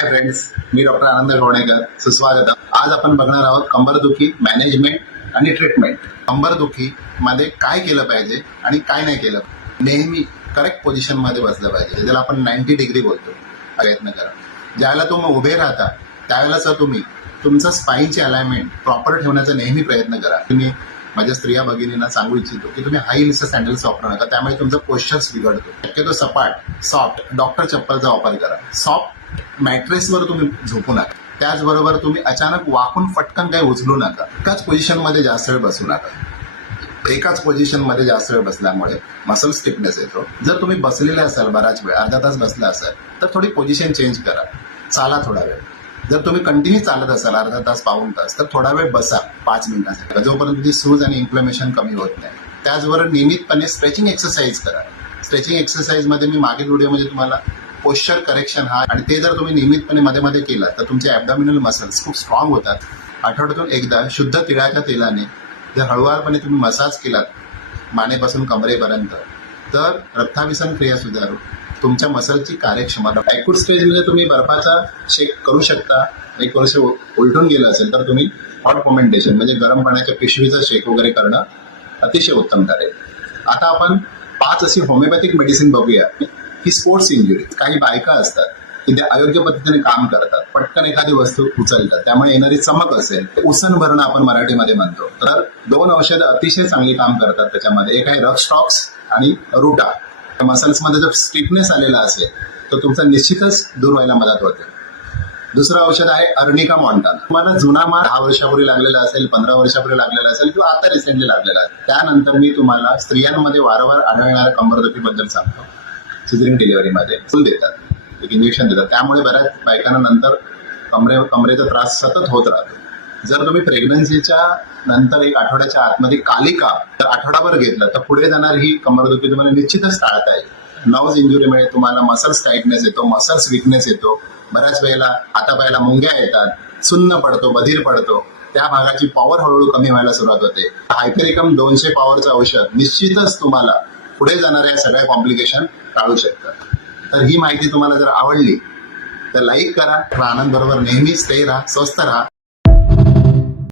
Hi friends, मी doctor आनंद गवणेकर. सुस्वागत. आज आपण बघणार आहोत कंबरदुखी मॅनेजमेंट आणि ट्रीटमेंट. कंबरदुखी मध्ये काय केलं पाहिजे आणि काय नाही केलं. नेहमी करेक्ट पोझिशन मध्ये बसलं पाहिजे, ज्याला आपण 90 डिग्री बोलतो. प्रयत्न करा. ज्यावेळेला तुम्ही उभे राहता त्यावेळेला तुम्ही तुमचं स्पाईनची अलाइनमेंट प्रॉपर ठेवण्याचा नेहमी प्रयत्न करा. तुम्ही माझ्या स्त्रिया भगिनींना सांगू इच्छितो की तुम्ही हाय हिल्सचे सँडल्स वापरू नका, त्यामुळे तुमचा पोश्चर्स बिघडतो. शक्यतो सपाट सॉफ्ट डॉक्टर चप्पलचा वापर करा. सॉफ्ट मॅट्रेसवर तुम्ही झोपू नका. त्याचबरोबर तुम्ही अचानक वाकून फटकन काही उचलू नका. एकाच पोझिशनमध्ये जास्त वेळ बसू नका. एकाच पोझिशनमध्ये जास्त वेळ बसल्यामुळे मसल स्टिफनेस येतो. जर तुम्ही बसलेले असाल बराच वेळ, अर्धा तास बसला असाल, तर थोडी पोझिशन चेंज करा. चाला थोडा वेळ. जर तुम्ही कंटिन्यू चालत असाल अर्धा तास पाऊण तास, तर थोडा वेळ बसा 5 मिनिटांसाठी, जोपर्यंत तुमची सूज आणि इन्फ्लमेशन कमी होत नाही. त्याचबरोबर नियमितपणे स्ट्रेचिंग एक्सरसाइज करा. स्ट्रेचिंग एक्सरसाइजमध्ये मी मागील व्हिडिओमध्ये तुम्हाला पोश्चर करेक्शन आणि ते जर तुम्ही नियमितपणे मध्ये मध्ये केला तर तुमचे ॲबडॉमिनल मसल्स खूप स्ट्रॉंग होतात. आठवड्यातून एकदा शुद्ध तिळाच्या तेलाने जर हळूवारपणे तुम्ही मसाज केलात मानेपासून कमरेपर्यंत, तर रक्ताभिसरण क्रिया सुधारू, तुमच्या मसलची कार्यक्षमता. ॲक्यूट स्टेजमध्ये तुम्ही बर्फाचा शेक करू शकता. एक वर्ष उलटून गेलं असेल तर तुम्ही हॉट फोमेंटेशन म्हणजे गरम पाण्याच्या पिशवीचा शेक वगैरे करणं अतिशय उत्तम ठरेल. आता आपण 5 अशी होमिओपॅथिक मेडिसिन बघूया की स्पोर्ट्स इंजुरी. काही बायका असतात की त्या अयोग्य पद्धतीने काम करतात, पटकन एखादी वस्तू उचलतात, त्यामुळे येणारी चमक असेल, उसन भरणं आपण मराठीमध्ये म्हणतो. तर 2 औषधं अतिशय चांगली काम करतात त्याच्यामध्ये. एक आहे रक्स्टॉक्स आणि रुटा. मसल्समध्ये जर स्टिफनेस आलेला असेल तर तुमचा निश्चितच दूर व्हायला मदत होते. दुसरं औषध आहे अर्निका मॉन्टाना. तुम्हाला जुना मार 10 वर्षापूर्वी लागलेला असेल, 15 वर्षापूर्वी लागलेला असेल किंवा आता रिसेंटली लागलेला असेल. त्यानंतर मी तुम्हाला स्त्रियांमध्ये वारंवार आढळणाऱ्या कंबरदुखीबद्दल सांगतो. सिझरिंग डिलिव्हरीमध्ये फुल देतात, एक इंजेक्शन देतात, त्यामुळे बऱ्याच बायकांना नंतर कमरेचा त्रास सतत होत राहतो. जर तुम्ही प्रेग्नन्सीच्या नंतर 1 आठवड्याच्या आतमध्ये कालिका तर आठवडाभर घेतलं तर पुढे जाणार ही कंबरदुखी तुम्हाला निश्चितच टाळता येईल. नर्व्ह इंजुरीमुळे तुम्हाला मसल्स टाईटनेस येतो, मसल्स विकनेस येतो. बऱ्याच वेळेला हातापायाला मुंग्या येतात, सुन्न पडतो, बधीर पडतो. त्या भागाची पॉवर हळूहळू कमी व्हायला सुरुवात होते. हायपेरिकम 200 पॉवरचं औषध निश्चितच तुम्हाला पुढे जाणाऱ्या सगळ्या कॉम्प्लिकेशन टाळू शकतात. तर ही माहिती तुम्हाला जर आवडली तर लाईक करा. आनंद बरोबर नेहमी स्टे राहा, स्वस्थ राहा.